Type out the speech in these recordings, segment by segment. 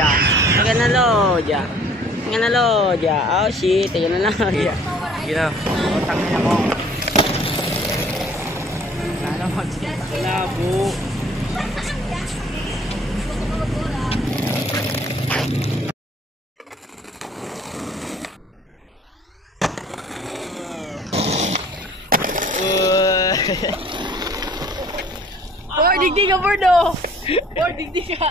lodya. Taga na lodya. Taga na lodya. Oh shit, taga na lodya. Gino. Utang na mo. Sana mo labo. Por digdig ka, Bordo! Por digdig ka!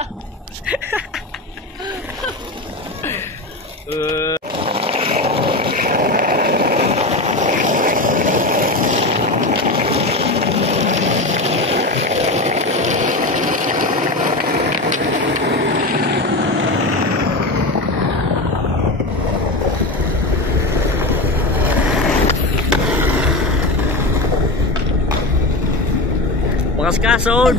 Bakas kasod.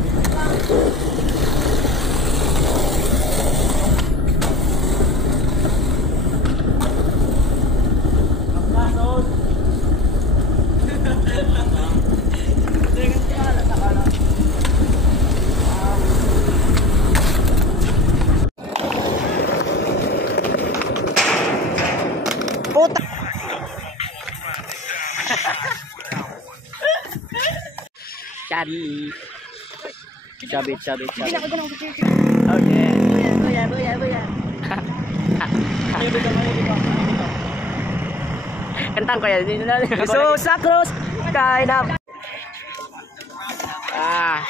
Puta. Cari. Sabit. Oh yeah. Buya. Kentang ko yan. Jesus Sacros. Kain up. Ah.